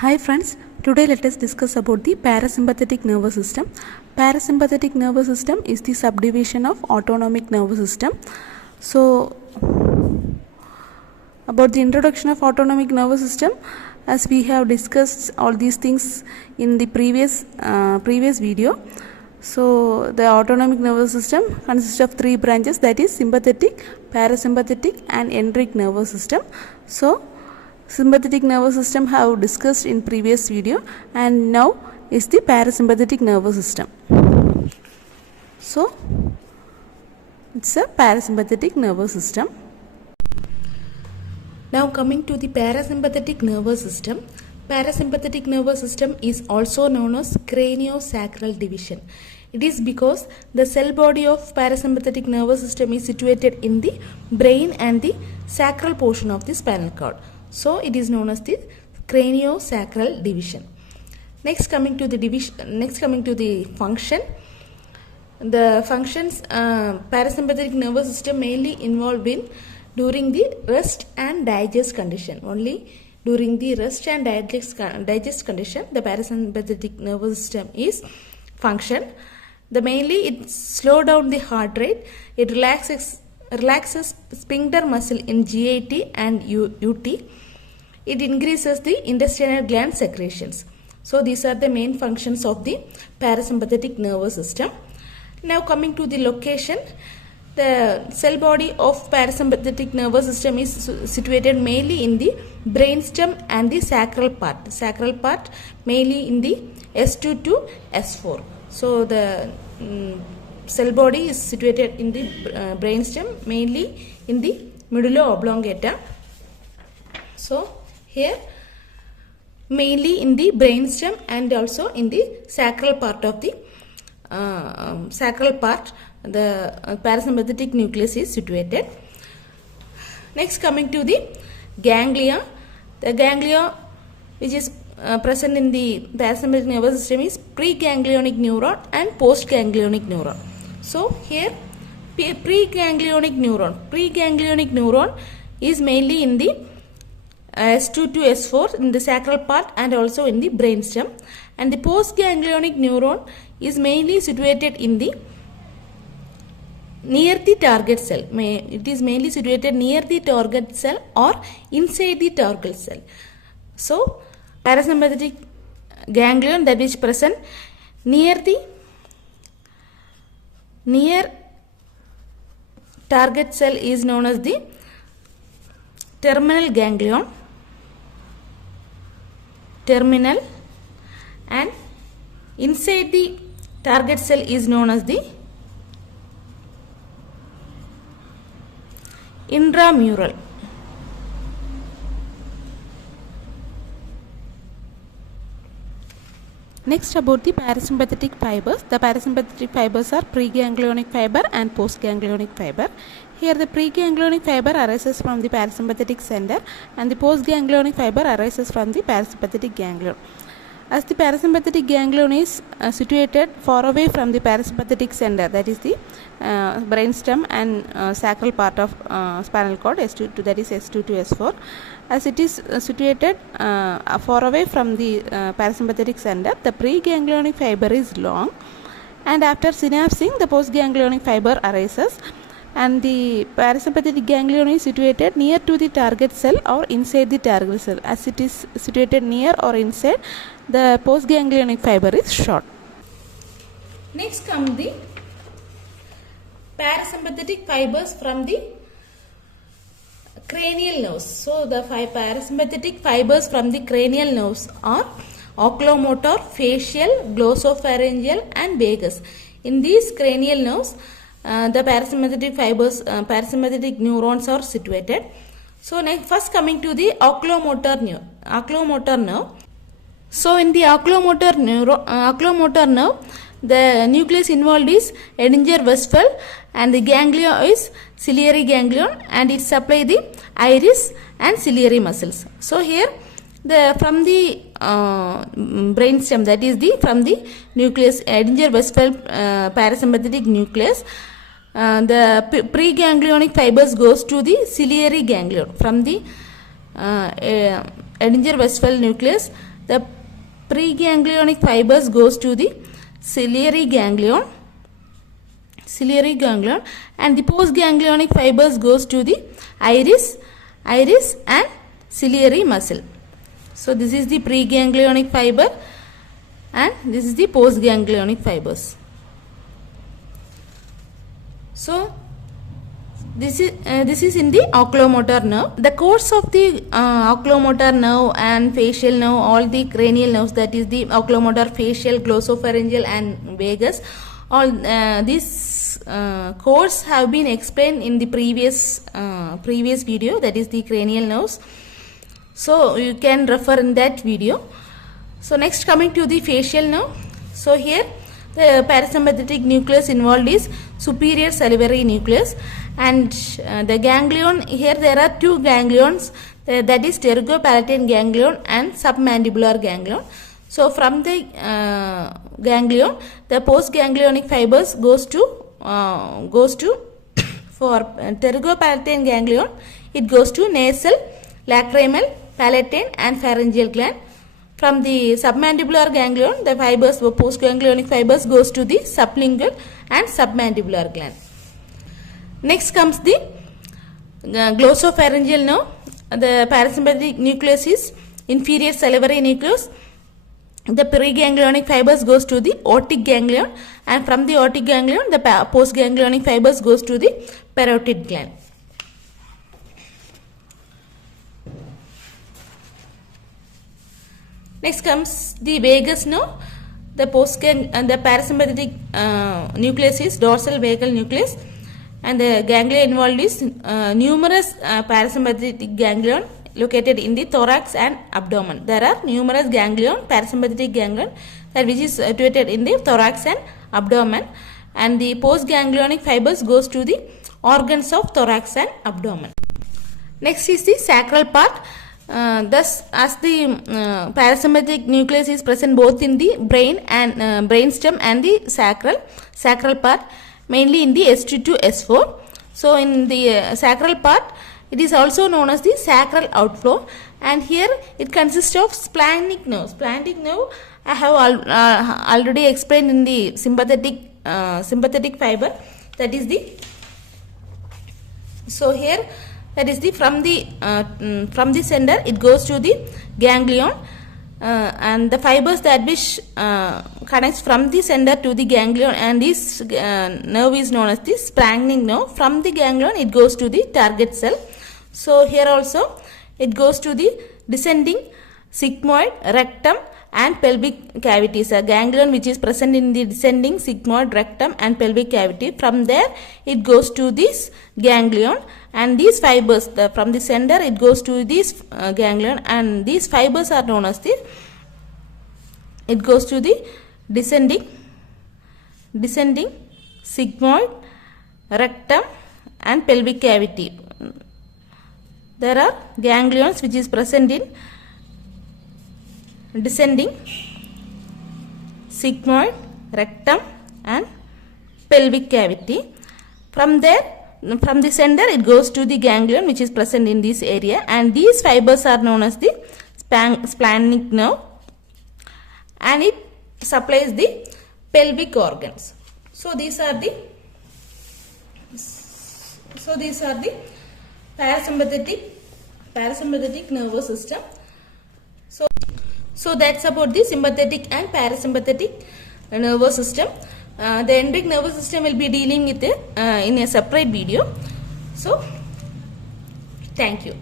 Hi friends, today let us discuss about the parasympathetic nervous system. Parasympathetic nervous system is the subdivision of autonomic nervous system. So, about the introduction of autonomic nervous system, as we have discussed all these things in the previous video. So, the autonomic nervous system consists of three branches, that is sympathetic, parasympathetic and enteric nervous system. So, sympathetic nervous system have discussed in previous video, and now is the parasympathetic nervous system. So it's a parasympathetic nervous system. Now coming to the parasympathetic nervous system. Parasympathetic nervous system is also known as craniosacral division. It is because the cell body of parasympathetic nervous system is situated in the brain and the sacral portion of the spinal cord. So it is known as the craniosacral division. Next coming to the function. The functions parasympathetic nervous system mainly involved in during the rest and digest condition. Only during the rest and digest condition the parasympathetic nervous system is function. Mainly it slow down the heart rate. It relaxes sphincter muscle in GIT and UT. It increases the intestinal gland secretions. So these are the main functions of the parasympathetic nervous system. Now coming to the location, the cell body of parasympathetic nervous system is situated mainly in the brainstem and the sacral part. Sacral part mainly in the S2 to S4. So the cell body is situated in the brainstem, mainly in the medulla oblongata. So here mainly in the brainstem and also in the sacral part of the the parasympathetic nucleus is situated. Next coming to the ganglia. The ganglia which is present in the parasympathetic nervous system is preganglionic neuron and postganglionic neuron. So here preganglionic neuron is mainly in the S2 to S4 in the sacral part and also in the brainstem, and the postganglionic neuron is mainly situated in the near the target cell. It is mainly situated near the target cell or inside the target cell. So parasympathetic ganglion that is present near target cell is known as the terminal ganglion. And inside the target cell is known as the intramural. Next about the parasympathetic fibers. The parasympathetic fibers are preganglionic fiber and postganglionic fiber. Here the preganglionic fiber arises from the parasympathetic center and the postganglionic fiber arises from the parasympathetic ganglion. As the parasympathetic ganglion is situated far away from the parasympathetic center, that is the brainstem and sacral part of spinal cord S2 to, that is S2 to S4. As it is situated far away from the parasympathetic center, the preganglionic fiber is long, and after synapsing the postganglionic fiber arises, and the parasympathetic ganglion is situated near to the target cell or inside the target cell. As it is situated near or inside, the postganglionic fiber is short. Next come the parasympathetic fibers from the cranial nerves. So the parasympathetic fibers from the cranial nerves are oculomotor, facial, glossopharyngeal and vagus. In these cranial nerves the parasympathetic fibers, parasympathetic neurons are situated. So first coming to the oculomotor nerve. So in the oculomotor nerve, the nucleus involved is Edinger-Westphal and the ganglia is ciliary ganglion, and it supply the iris and ciliary muscles. So here from the brainstem, that is from the nucleus Edinger-Westphal parasympathetic nucleus, the preganglionic fibers goes to the ciliary ganglion. From the Edinger-Westphal nucleus, the preganglionic fibers goes to the ciliary ganglion, and the postganglionic fibers goes to the iris and ciliary muscle. So this is the preganglionic fiber and this is the postganglionic fibers. So this is in the oculomotor nerve. The course of the oculomotor nerve and facial nerve, all the cranial nerves, that is the oculomotor, facial, glossopharyngeal and vagus, all these course have been explained in the previous video, that is the cranial nerves. So you can refer in that video. So next, coming to the facial nerve. So here the parasympathetic nucleus involved is superior salivary nucleus, and the ganglion, here there are two ganglions, that is pterygopalatine ganglion and submandibular ganglion. So from the ganglion, the postganglionic fibers goes to for pterygopalatine ganglion, it goes to nasal, lacrimal, palatine and pharyngeal gland. From the submandibular ganglion, the fibers, postganglionic fibers, goes to the sublingual and submandibular gland. Next comes the glossopharyngeal nerve. The parasympathetic nucleus is inferior salivary nucleus. The preganglionic fibers goes to the otic ganglion, and from the otic ganglion, the postganglionic fibers goes to the parotid gland. Next comes the vagus nerve. The parasympathetic nucleus is dorsal vagal nucleus, and the ganglia involved is numerous parasympathetic ganglion located in the thorax and abdomen. There are numerous parasympathetic ganglion which is situated in the thorax and abdomen, and the postganglionic fibers goes to the organs of thorax and abdomen. Next is the sacral part. Thus, as the parasympathetic nucleus is present both in the brain and brainstem and the sacral part, mainly in the S2 to S4. So in the sacral part, it is also known as the sacral outflow, and here it consists of splanchnic nerve. Splanchnic nerve I have already explained in the sympathetic fiber, that is the, so here, that is the from the center it goes to the ganglion, and the fibers that which connects from the center to the ganglion, and this nerve is known as the splanchnic nerve. From the ganglion it goes to the target cell. So here also it goes to the descending sigmoid, rectum and pelvic cavities. A ganglion which is present in the descending sigmoid, rectum and pelvic cavity. From there it goes to this ganglion, and these fibers, from the center it goes to this ganglion, and these fibers are known as it goes to the descending sigmoid, rectum and pelvic cavity. There are ganglions which is present in descending sigmoid, rectum and pelvic cavity. From there, from the center it goes to the ganglion which is present in this area, and these fibers are known as the splanchnic nerve, and it supplies the pelvic organs. So these are the parasympathetic nervous system. So that's about the sympathetic and parasympathetic nervous system. The enteric nervous system will be dealing with it in a separate video. So thank you.